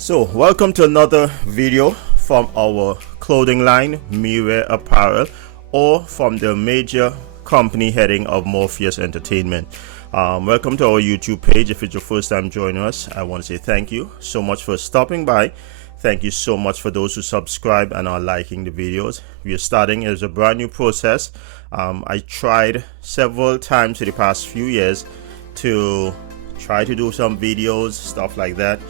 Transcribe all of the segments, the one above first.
So welcome to another video from our clothing line, ME WEAR Apparel, or from the major company heading of Morpheus Entertainment. Welcome to our YouTube page. If it's your first time joining us, I want to say thank you so much for stopping by. Thank you so much for those who subscribe and are liking the videos. We are starting as a brand new process. I tried several times in the past few years to try to do some videos, stuff like that.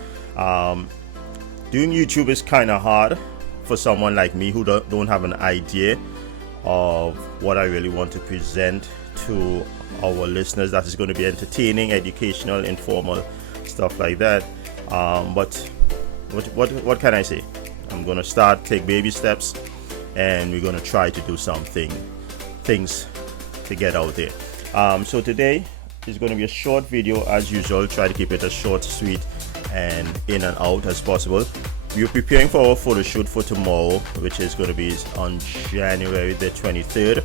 Doing YouTube is kind of hard for someone like me who don't have an idea of what I really want to present to our listeners. That is going to be entertaining, educational, informal, stuff like that. But what can I say? I'm going to take baby steps, and we're going to try to do things to get out there. So today is going to be a short video as usual. Try to keep it as short, sweet, and in and out as possible. We're preparing for our photo shoot for tomorrow, which is going to be on January the 23rd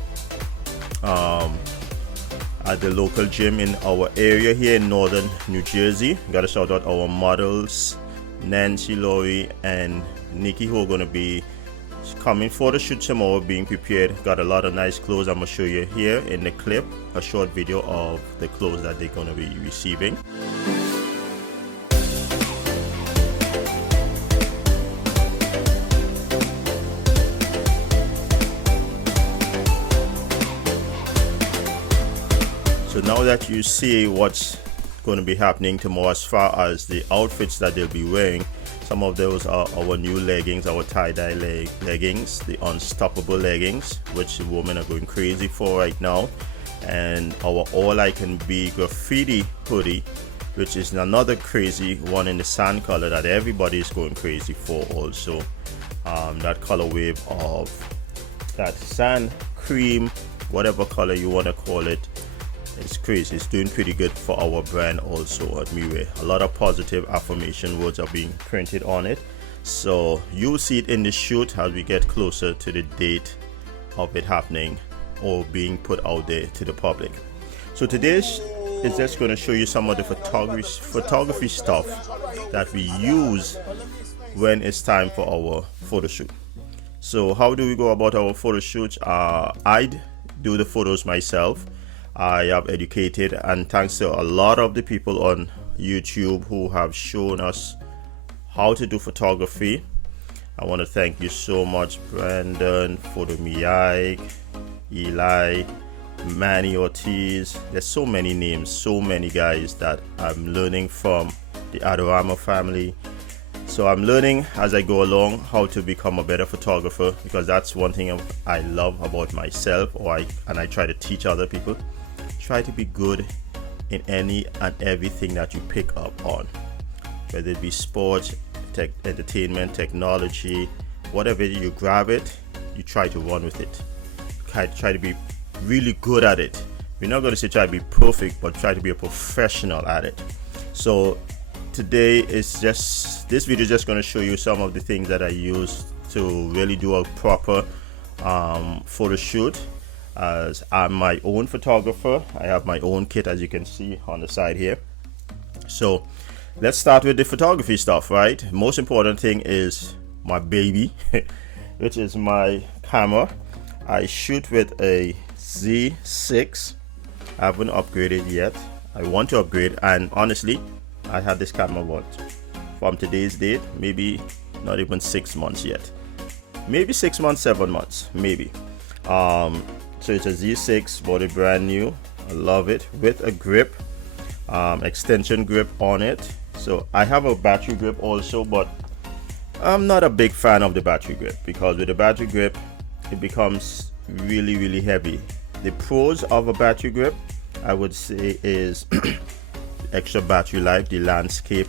at the local gym in our area here in northern New Jersey. Gotta shout out our models Nancy, Lori, and Nikki, who are going to be coming for the shoot tomorrow, being prepared. Got a lot of nice clothes. I'm going to show you here in the clip a short video of the clothes that they're going to be receiving. So now that you see what's going to be happening tomorrow as far as the outfits that they'll be wearing, some of those are our new leggings, our tie-dye leggings, the unstoppable leggings, which the women are going crazy for right now, and our All I Can Be graffiti hoodie, which is another crazy one in the sand color that everybody is going crazy for also. That color wave of that sand cream, whatever color you want to call it, it's crazy. It's doing pretty good for our brand also at ME WEAR. A lot of positive affirmation words are being printed on it, so you'll see it in the shoot as we get closer to the date of it happening or being put out there to the public. So today is just going to show you some of the photography stuff that we use when it's time for our photo shoot. So how do we go about our photo shoot? I do the photos myself. I have educated, and thanks to a lot of the people on YouTube who have shown us how to do photography. I want to thank you so much, Brandon, Photo Me, Eli, Manny Ortiz. There's so many names, so many guys that I'm learning from, the Adorama family. So I'm learning as I go along how to become a better photographer, because that's one thing I love about myself, and I try to teach other people. Try to be good in any and everything that you pick up on, whether it be sports, entertainment, technology, whatever you grab it, you try to run with it. Try to be really good at it. We're not going to say try to be perfect, but try to be a professional at it. So today is this video is just going to show you some of the things that I use to really do a proper photo shoot. As I'm my own photographer, I have my own kit, as you can see on the side here. So let's start with the photography stuff, right? Most important thing is my baby, which is my camera. I shoot with a Z6. I haven't upgraded yet. I want to upgrade, and honestly, I had this camera from today's date, maybe not even 6 months yet. Maybe 6 months, 7 months, maybe. So it's a Z6, bought it brand new. I love it, with a grip, extension grip on it. So I have a battery grip also, but I'm not a big fan of the battery grip, because with the battery grip it becomes really heavy. The pros of a battery grip, I would say, is extra battery life, the landscape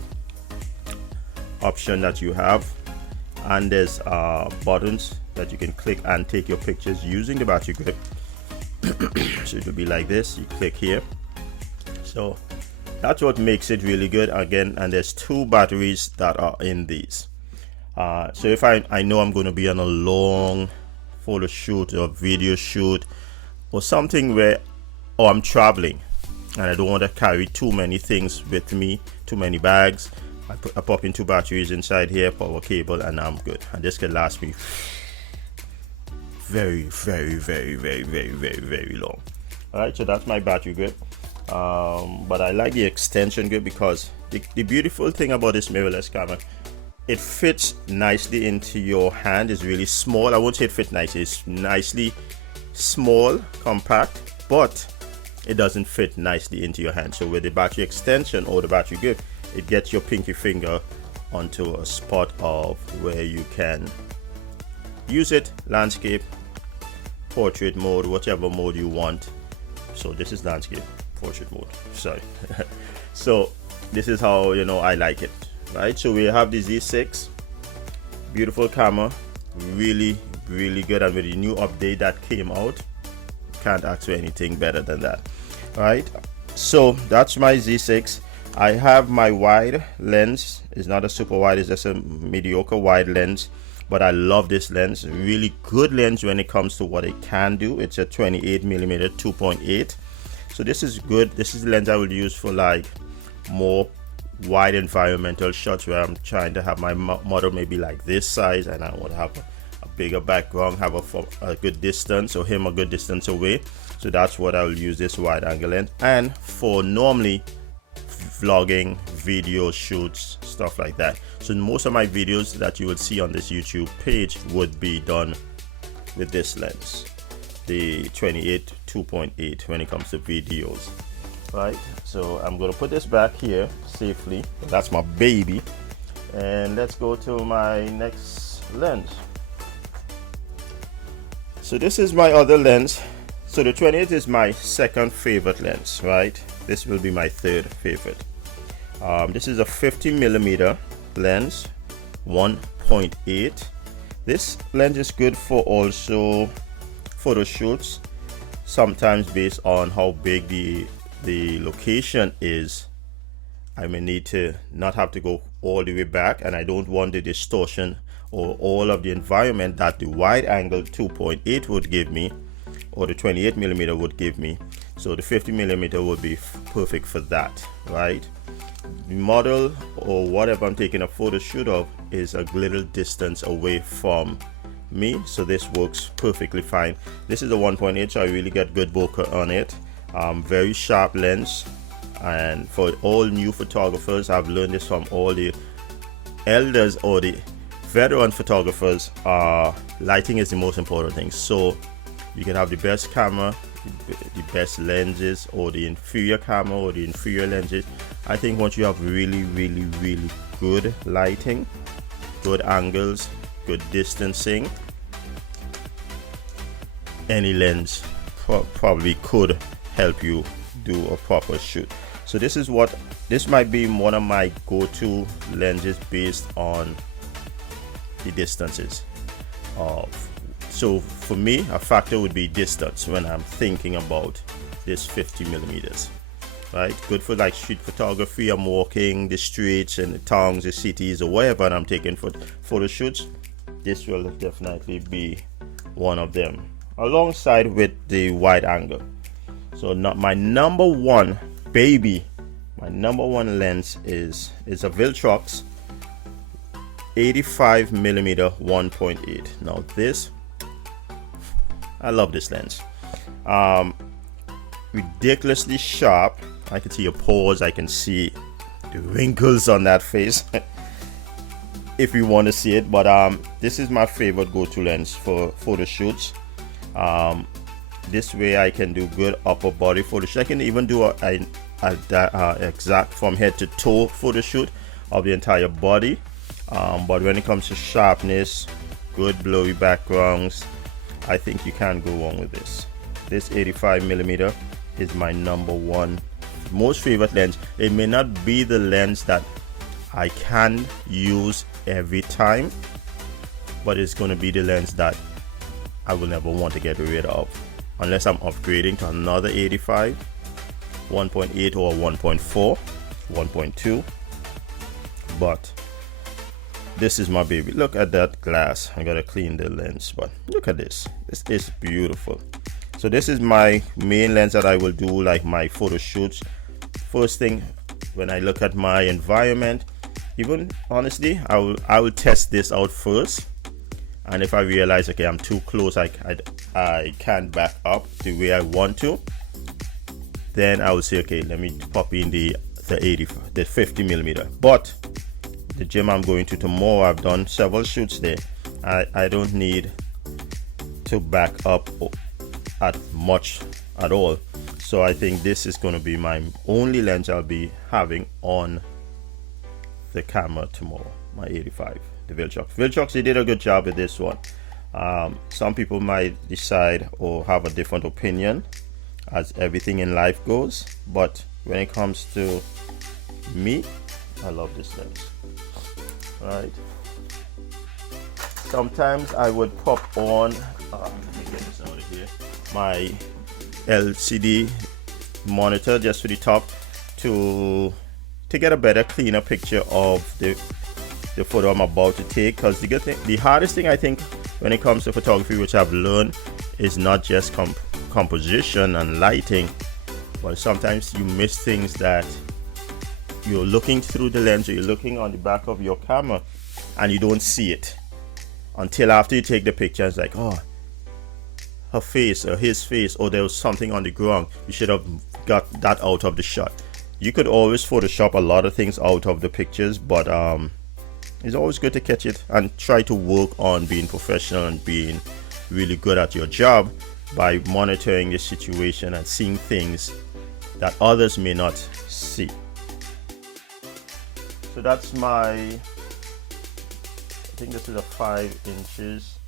option that you have, and there's buttons that you can click and take your pictures using the battery grip. So it will be like this, you click here. So that's what makes it really good. Again, and there's 2 batteries that are in these. So if I know I'm going to be on a long photo shoot or video shoot or something where, I'm traveling and I don't want to carry too many things with me, too many bags, I pop in 2 batteries inside here, power cable, and I'm good. And this can last me very, very, very, very, very, very, very long. All right, so that's my battery grip. But I like the extension grip because the beautiful thing about this mirrorless camera, it fits nicely into your hand. It's really small. I won't say it fits nicely. It's nicely small, compact, but it doesn't fit nicely into your hand. So with the battery extension or the battery grip, it gets your pinky finger onto a spot of where you can use it, landscape, portrait mode, whatever mode you want. So this is landscape, portrait mode, sorry. So this is how, you know, I like it, right? So we have the Z6, beautiful camera, really, really good. And with the new update that came out, can't ask for anything better than that. All right, so that's my Z6. I have my wide lens. It's not a super wide, it's just a mediocre wide lens, but I love this lens. Really good lens when it comes to what it can do. It's a 28mm 2.8. So this is good. This is the lens I will use for like more wide environmental shots where I'm trying to have my model maybe like this size and I want to have a bigger background, have a good distance, or him a good distance away. So that's what I'll use this wide angle lens. And for normally vlogging, video shoots, stuff like that. So most of my videos that you will see on this YouTube page would be done with this lens, the 28 2.8 when it comes to videos, right? So I'm going to put this back here safely. That's my baby. And let's go to my next lens. So this is my other lens. So the 28 is my second favorite lens, right? This will be my third favorite. This is a 50mm lens, 1.8. This lens is good for also photo shoots, sometimes based on how big the location is. I may need to not have to go all the way back, and I don't want the distortion or all of the environment that the wide angle 2.8 would give me, or the 28mm would give me. So the 50mm would be perfect for that, right? The model or whatever I'm taking a photo shoot of is a little distance away from me, so this works perfectly fine. This is a 1.8, so I really get good bokeh on it. Very sharp lens, and for all new photographers, I've learned this from all the elders or the veteran photographers. Lighting is the most important thing. So you can have the best camera, the best lenses, or the inferior camera or the inferior lenses. I think once you have really, really, really good lighting, good angles, good distancing, any lens probably could help you do a proper shoot. So this might be one of my go-to lenses based on the distances of. So for me, a factor would be distance when I'm thinking about this 50mm, right? Good for like street photography. I'm walking the streets and the towns, the cities, or wherever, and I'm taking photo shoots. This will definitely be one of them, alongside with the wide angle. So not my number one baby, my number one lens is a Viltrox 85mm 1.8. Now this, I love this lens. Ridiculously sharp. I can see your pores, I can see the wrinkles on that face if you want to see it. But this is my favorite go-to lens for photo shoots. This way I can do good upper body photo shoot. I can even do a exact from head to toe photo shoot of the entire body. But when it comes to sharpness, good blurry backgrounds, I think you can't go wrong with this. This 85mm is my number one most favorite lens. It may not be the lens that I can use every time, but it's going to be the lens that I will never want to get rid of unless I'm upgrading to another 85, 1.8 or 1.4, 1.2. But this is my baby. Look at that glass. I gotta clean the lens, but look at this. This is beautiful. So this is my main lens that I will do like my photo shoots. First thing, when I look at my environment, even honestly, I will test this out first, and if I realize, okay, I'm too close, I can't back up the way I want to, then I will say, okay, let me pop in the 50 millimeter. But the gym I'm going to tomorrow, I've done several shoots there. I don't need to back up at much at all. So I think this is going to be my only lens I'll be having on the camera tomorrow, my 85, the Viltrox. They did a good job with this one. Some people might decide or have a different opinion, as everything in life goes, but when it comes to me, I love this lens. Right, sometimes I would pop on let me get this out of here, my LCD monitor just to the top to get a better, cleaner picture of the photo I'm about to take. Because the hardest thing I think when it comes to photography, which I've learned, is not just composition and lighting, but sometimes you miss things that you're looking through the lens, or you're looking on the back of your camera and you don't see it until after you take the picture. It's like, oh, her face or his face, or there was something on the ground, you should have got that out of the shot. You could always Photoshop a lot of things out of the pictures, but it's always good to catch it and try to work on being professional and being really good at your job by monitoring the situation and seeing things that others may not see. So that's my, I think this is a 5 inches,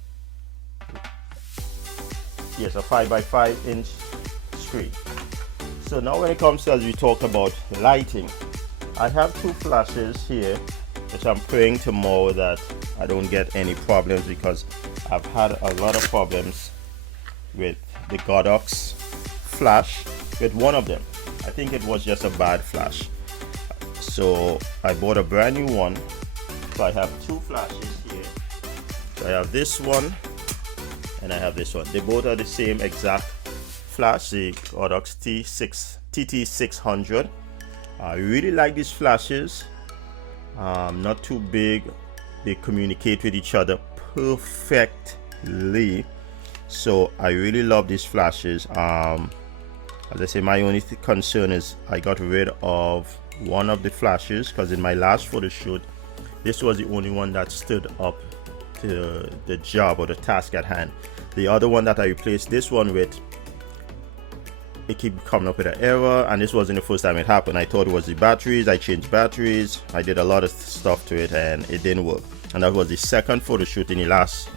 yes, a 5 by 5 inch screen. So now when it comes to, as we talked about lighting, I have 2 flashes here, which I'm praying tomorrow that I don't get any problems, because I've had a lot of problems with the Godox flash with one of them. I think it was just a bad flash. So I bought a brand new one. So I have 2 flashes here. So I have this one and I have this one. They both are the same exact flash, the Godox TT600. I really like these flashes. Not too big. They communicate with each other perfectly. So I really love these flashes. As I say, my only concern is I got rid of one of the flashes, because in my last photo shoot, this was the only one that stood up to the job or the task at hand. The other one that I replaced this one with, it kept coming up with an error, and this wasn't the first time it happened. I thought it was the batteries. I changed batteries, I did a lot of stuff to it, and it didn't work. And that was the second photo shoot in the last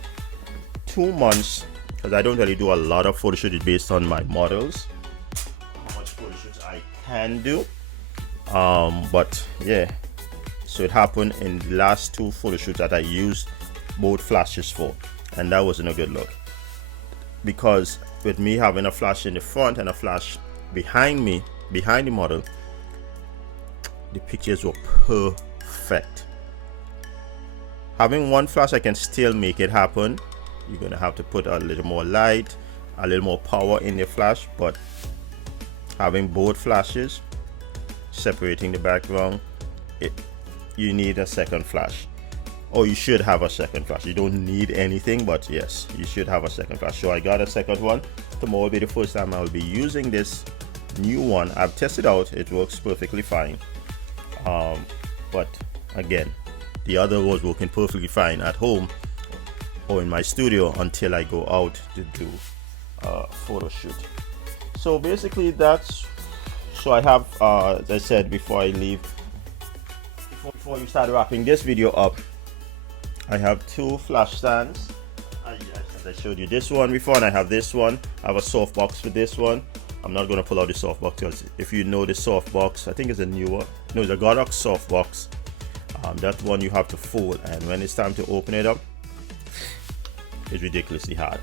2 months, because I don't really do a lot of photo shoots based on my models, how much photo shoots I can do. But yeah, so it happened in the last 2 photo shoots that I used both flashes for, and that wasn't a good look, because with me having a flash in the front and a flash behind me, behind the model, the pictures were perfect. Having one flash, I can still make it happen. You're gonna have to put a little more light, a little more power in your flash, but having both flashes, separating the background, you need a second flash, or you should have a second flash. You don't need anything, but yes, you should have a second flash. So I got a second one. Tomorrow will be the first time I will be using this new one. I've tested out, it works perfectly fine. But again, the other was working perfectly fine at home or in my studio until I go out to do a photo shoot. So basically that's, so I have, as I said before I leave, before we start wrapping this video up, I have 2 flash stands. As I showed you this one before, and I have this one. I have a softbox for this one. I'm not going to pull out the softbox, because if you know the softbox, I think it's a newer, no, it's a Godox softbox. That one you have to fold, and when it's time to open it up, it's ridiculously hard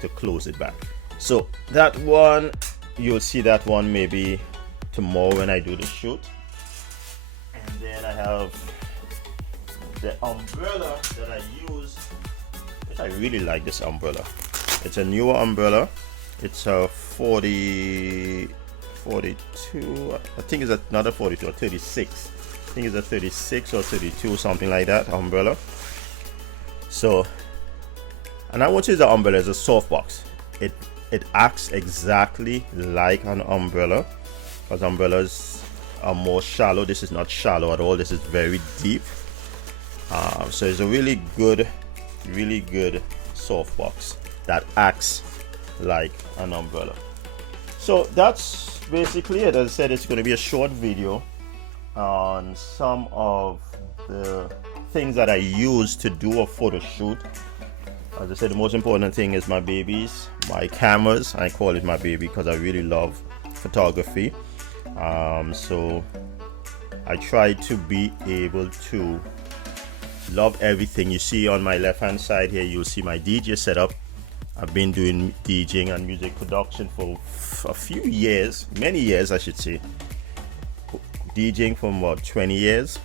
to close it back. So that one, you'll see that one maybe tomorrow when I do the shoot. And then I have the umbrella that I use, which I really like this umbrella. It's a newer umbrella. It's a 42, I think it's another 42 or 36. think it's a 36 or 32, something like that, umbrella. So, and I won't use the umbrella as a softbox. It acts exactly like an umbrella, because umbrellas are more shallow. This is not shallow at all. This is very deep. So it's a really good softbox that acts like an umbrella. So that's basically it. As I said, it's going to be a short video on some of the things that I use to do a photo shoot. As I said, the most important thing is my babies, my cameras. I call it my baby because I really love photography. So I try to be able to love everything. You see on my left hand side here, you'll see my DJ setup. I've been doing DJing and music production for a few years, many years I should say. DJing for about 20 years.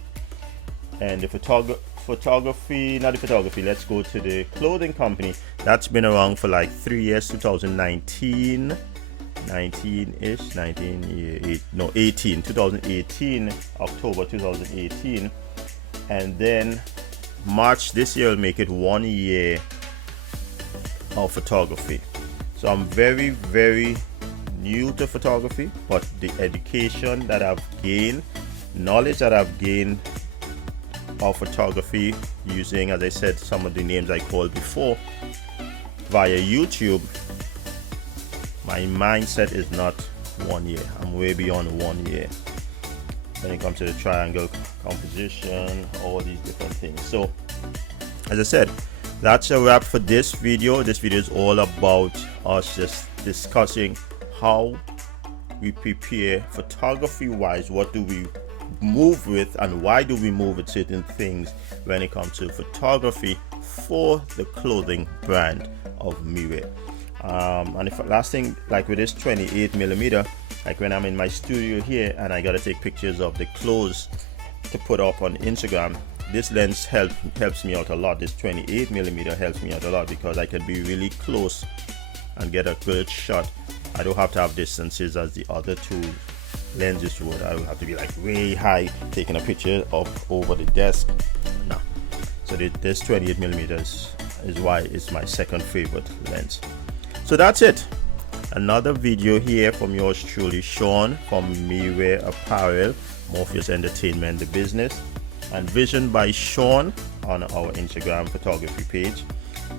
And the photography, not the photography, let's go to the clothing company. That's been around for like 3 years, 2018, October 2018. And then March this year will make it 1 year of photography. So I'm very new to photography, but the education that I've gained, knowledge that I've gained of photography using, as I said, some of the names I called before via YouTube, my mindset is not 1 year. I'm way beyond 1 year when it comes to the triangle composition, all these different things. So as I said, that's a wrap for this video. This video is all about us just discussing how we prepare photography wise. What do we move with and why do we move with certain things when it comes to photography for the clothing brand of ME WEAR. And if last thing, like with this 28mm, like when I'm in my studio here and I gotta take pictures of the clothes to put up on Instagram, this lens helps me out a lot. This 28mm helps me out a lot because I can be really close and get a good shot. I don't have to have distances as the other two lenses would. I would have to be like way high taking a picture up over the desk. No. So this 28mm is why it's my second favorite lens. So that's it. Another video here from yours truly, Sean, from ME WEAR Apparel, Morpheus Entertainment, the business, and Vision by Sean on our Instagram photography page.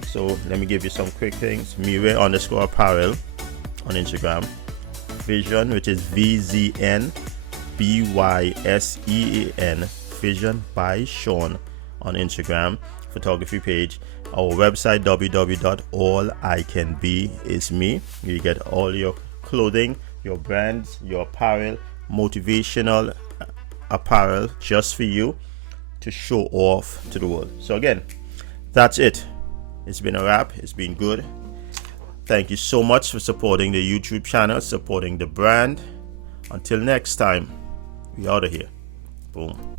So let me give you some quick things. ME WEAR _apparel on Instagram. Vision, which is VZN BYSEAN, Vision by Sean on Instagram photography page. Our website www.allicanbeisme. You get all your clothing, your brands, your apparel, motivational apparel just for you to show off to the world. So again, that's it. It's been a wrap. It's been good. Thank you so much for supporting the YouTube channel, supporting the brand. Until next time, we out of here. Boom.